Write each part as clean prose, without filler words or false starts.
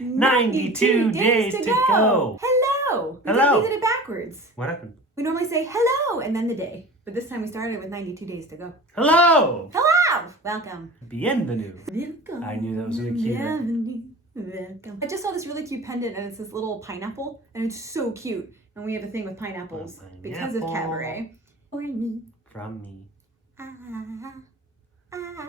92 days to go. Hello. Hello. We did it backwards. What happened? We normally say hello and then the day. But this time we started with 92 days to go. Hello. Hello. Welcome. Bienvenue. Welcome. I knew that was gonna cute. Welcome. I just saw this really cute pendant and it's this little pineapple and it's so cute. And we have a thing with pineapples because of cabaret. Or me. From me.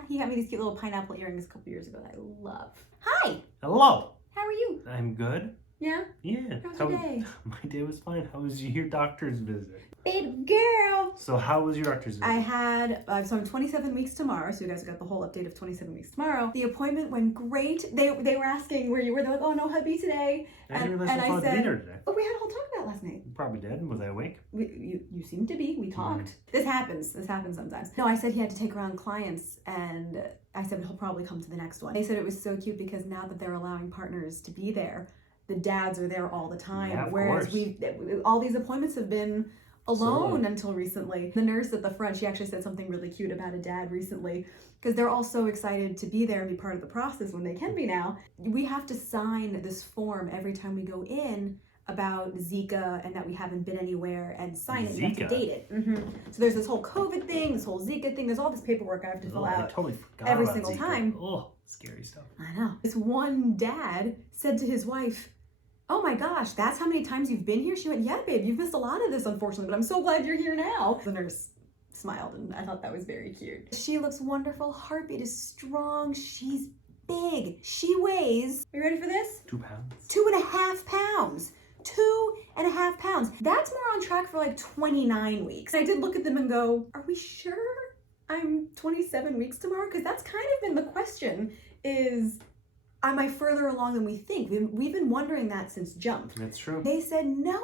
He got me these cute little pineapple earrings a couple years ago that I love. Hi. Hello. How are you? I'm good. Yeah? Yeah. How was your day? My day was fine. How was your doctor's visit? Baby girl. So how was your doctor's visit? I had, so I'm 27 weeks tomorrow, so you guys got the whole update of 27 weeks tomorrow. The appointment went great. They were asking where you were. They're like, oh, no hubby today. I didn't realize I was dinner today. Oh, we had a whole talk about it last night. You probably did. Was I awake? You seemed to be. We talked. This happens sometimes. No, I said he had to take around clients, and I said he'll probably come to the next one. They said it was so cute because now that they're allowing partners to be there, the dads are there all the time. Yeah, of whereas course. all these appointments have been alone until recently. The nurse at the front, she actually said something really cute about a dad recently because they're all so excited to be there and be part of the process when they can be now. We have to sign this form every time we go in about Zika and that we haven't been anywhere and sign it. You have to date it. So there's this whole COVID thing, this whole Zika thing. There's all this paperwork I have to fill out. I totally forgot every about single Zika. time. Oh, scary stuff. I know. This one dad said to his wife, oh my gosh, that's how many times you've been here? She went, yeah, babe, you've missed a lot of this, unfortunately, but I'm so glad you're here now. The nurse smiled, and I thought that was very cute. She looks wonderful. Heartbeat is strong. She's big. She weighs, are you ready for this? 2 pounds. 2.5 pounds. 2.5 pounds. That's more on track for like 29 weeks. I did look at them and go, are we sure I'm 27 weeks tomorrow? Because that's kind of been the question is, am I further along than we think? We've been wondering that since jump. That's true. They said, no,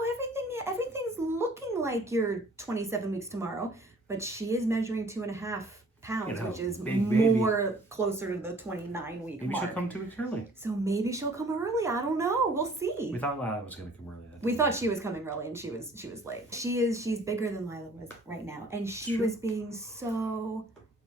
everything's looking like you're 27 weeks tomorrow, but she is measuring 2.5 pounds, which is more closer to the 29 week Maybe mark. she'll come 2 weeks early. So maybe she'll come early. I don't know. We'll see. We thought Lila was going to come early. We thought she was coming early and she was late. She's bigger than Lila was right now. And she was being so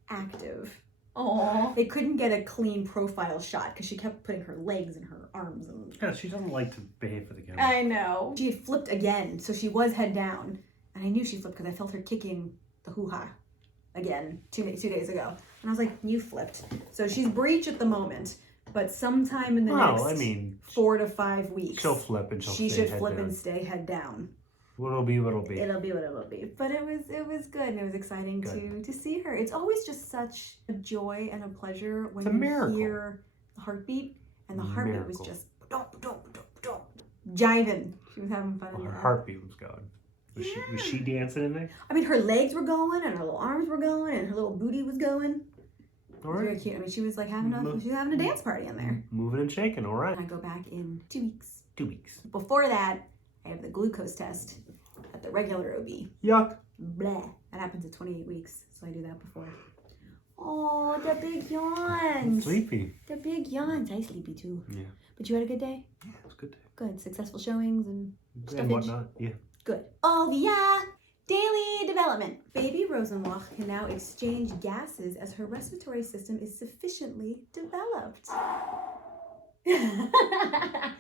active. Oh, they couldn't get a clean profile shot because she kept putting her legs and her arms and... Yeah, she doesn't like to behave for the camera. I know. She had flipped again, so she was head down. And I knew she flipped because I felt her kicking the hoo-ha again 2 days ago. And I was like, you flipped. So she's breech at the moment, but sometime in the next 4 to 5 weeks, she'll flip and she should flip and stay head down. What'll be, what'll be. It'll be what it'll be. But it was good and it was exciting to see her. It's always just such a joy and a pleasure when you hear the heartbeat, and the heartbeat was just jiving. She was having fun. Well, her heartbeat was going. Was she dancing in there? I mean, her legs were going and her little arms were going and her little booty was going. All right. Very cute. I mean, she was like having a dance party in there. Moving and shaking, all right. And I go back in 2 weeks. 2 weeks. Before that, I have the glucose test at the regular OB. Yuck. Blah. That happens at 28 weeks, so I do that before. Oh, the big yawns. I'm sleepy. The big yawns. I sleepy too. Yeah. But you had a good day? Yeah, it was a good day. Good. Successful showings and stuff. And whatnot, yeah. Good. Oh, yeah. Daily development. Baby Rosenwach can now exchange gases as her respiratory system is sufficiently developed.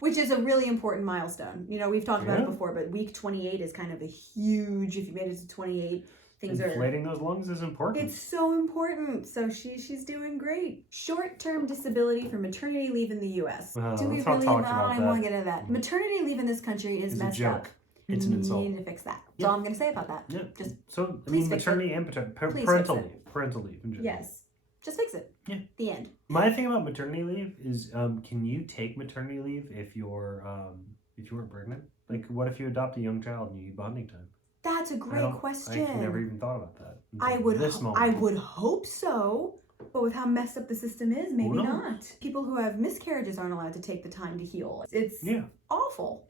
Which is a really important milestone. You know, we've talked about it before, but week 28 is kind of a huge, if you made it to 28, inflating those lungs is important. It's so important. So she's doing great. Short-term disability for maternity leave in the U.S. Well, Do we let's not really talk not? about I don't that. want to get into that. Maternity leave in this country is messed up. It's an insult. We need to fix that. That's all I'm going to say about that. Yeah. Just so, I mean, maternity and parental leave in general. Yes. Just fix it. Yeah. The end. My thing about maternity leave is, can you take maternity leave if you weren't pregnant? Like, what if you adopt a young child and you need bonding time? That's a great question. I never even thought about that. I would hope so, but with how messed up the system is, maybe not. People who have miscarriages aren't allowed to take the time to heal. It's awful.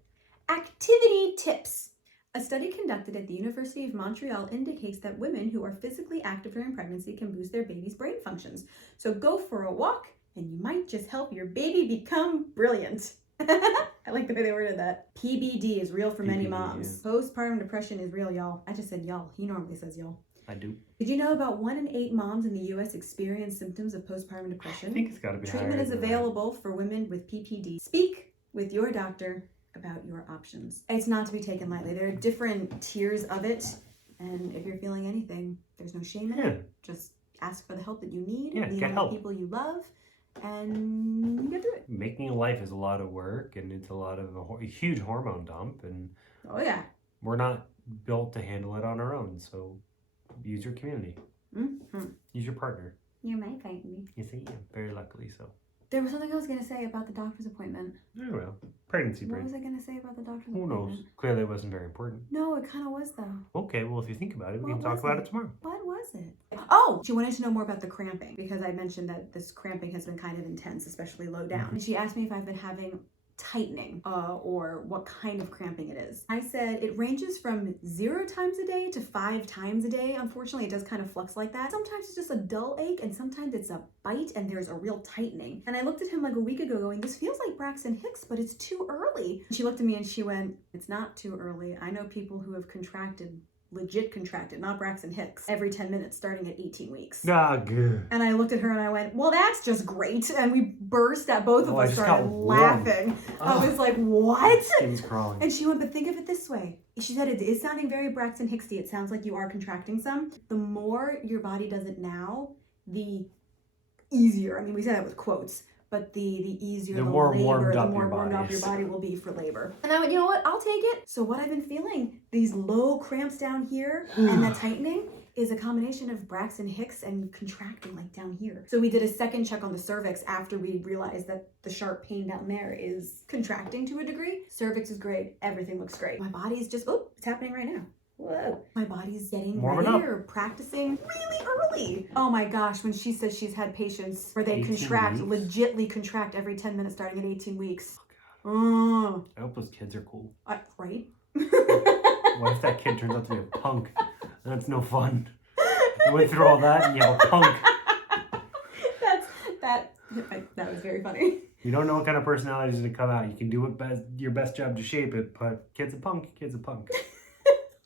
Activity tips. A study conducted at the University of Montreal indicates that women who are physically active during pregnancy can boost their baby's brain functions. So go for a walk and you might just help your baby become brilliant. I like the way they worded that. PBD is real for many moms. Yeah. Postpartum depression is real, y'all. I just said y'all. He normally says y'all. I do. Did you know about 1 in 8 moms in the U.S. experience symptoms of postpartum depression? I think it's got to be Treatment is available for women with PPD. Speak with your doctor about your options. It's not to be taken lightly. There are different tiers of it, and if you're feeling anything, there's no shame in it. Just ask for the help that you need, lean on the people you love, and get through it. Making a life is a lot of work, and it's a lot of a huge hormone dump, and oh yeah, we're not built to handle it on our own. So use your community. Use your partner. You might find me. Yes, I am. Very luckily so. There was something I was going to say about the doctor's appointment. I don't know. Pregnancy brain. What was I going to say about the doctor's Who appointment? knows? Clearly it wasn't very important. No, it kind of was though. Okay, well if you think about it, we What can talk was about it? it tomorrow. What was it? Oh, she wanted to know more about the cramping because I mentioned that this cramping has been kind of intense, especially low down. And she asked me if I've been having tightening or what kind of cramping it is. I said it ranges from 0 times a day to 5 times a day. Unfortunately, it does kind of flux like that. Sometimes it's just a dull ache and sometimes it's a bite and there's a real tightening. And I looked at him like a week ago going, this feels like Braxton Hicks, but it's too early. She looked at me and she went, it's not too early. I know people who have legit contracted, not Braxton Hicks, every 10 minutes starting at 18 weeks. Ah, good. And I looked at her and I went, well, that's just great. And we burst at both of us, started laughing. I was like, what? Skin's crawling. And she went, but think of it this way. She said, it is sounding very Braxton Hicksy. It sounds like you are contracting some. The more your body does it now, the easier. I mean, we say that with quotes. But the easier the more labor, warmed the up more your warmed body up your is. body will be for labor. And I went, you know what? I'll take it. So what I've been feeling, these low cramps down here and that tightening is a combination of Braxton Hicks and contracting like down here. So we did a second check on the cervix after we realized that the sharp pain down there is contracting to a degree. Cervix is great. Everything looks great. My body's just, oh, it's happening right now. Whoa. My body's getting Warming ready up. or practicing really early. Oh my gosh, when she says she's had patients where they 18 contract, weeks? legitly contract every 10 minutes starting at 18 weeks. I hope those kids are cool. Right? What if that kid turns out to be a punk? That's no fun. You went through all that and you have a punk. That was very funny. You don't know what kind of personality is going to come out. You can do your best job to shape it, but kid's a punk, kid's a punk.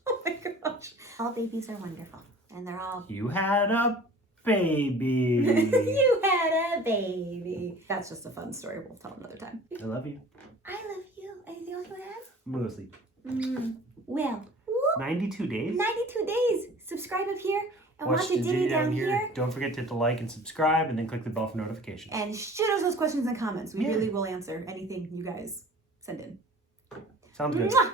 Oh my gosh. All babies are wonderful. And they're all... You had a baby. You had a baby. That's just a fun story. We'll tell another time. I love you. I love you. Anything else you want to ask? I'm going to sleep. Well, 92 days? 92 days. Subscribe up here and watch the Diddy down here. Don't forget to hit the like and subscribe and then click the bell for notifications. And shoot us those questions and comments. We really will answer anything you guys send in. Sounds good. Mwah!